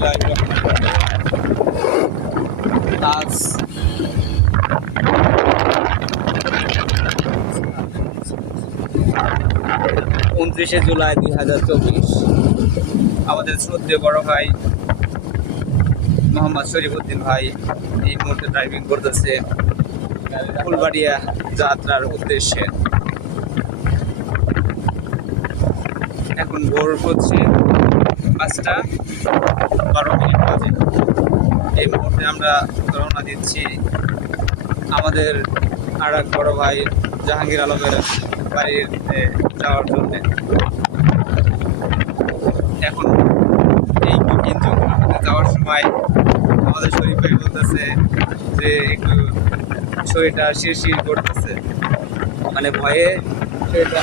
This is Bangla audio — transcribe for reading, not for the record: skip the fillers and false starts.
আজ 29শে জুলাই 2024। আমাদের শ্রদ্ধেয় বড় ভাই মোহাম্মদ শরীফউদ্দিন ভাই এই মুহূর্তে ড্রাইভিং করতেছে ফুলবাড়িয়া যাত্রার উদ্দেশ্যে। এখন ভোর হচ্ছে 5:12 বাজে। এই মুহূর্তে আমরা রওনা দিচ্ছি আমাদের আর এক বড় ভাই জাহাঙ্গীর আলমের বাড়িতে যাওয়ার জন্যে। এখন এই কঠিন জঙ্গলের যাওয়ার সময় আমাদের শরীফ ভাই বলতেছে যে একটু শরীরটা শিরশির করতেছে, মানে ভয়ে শরীরটা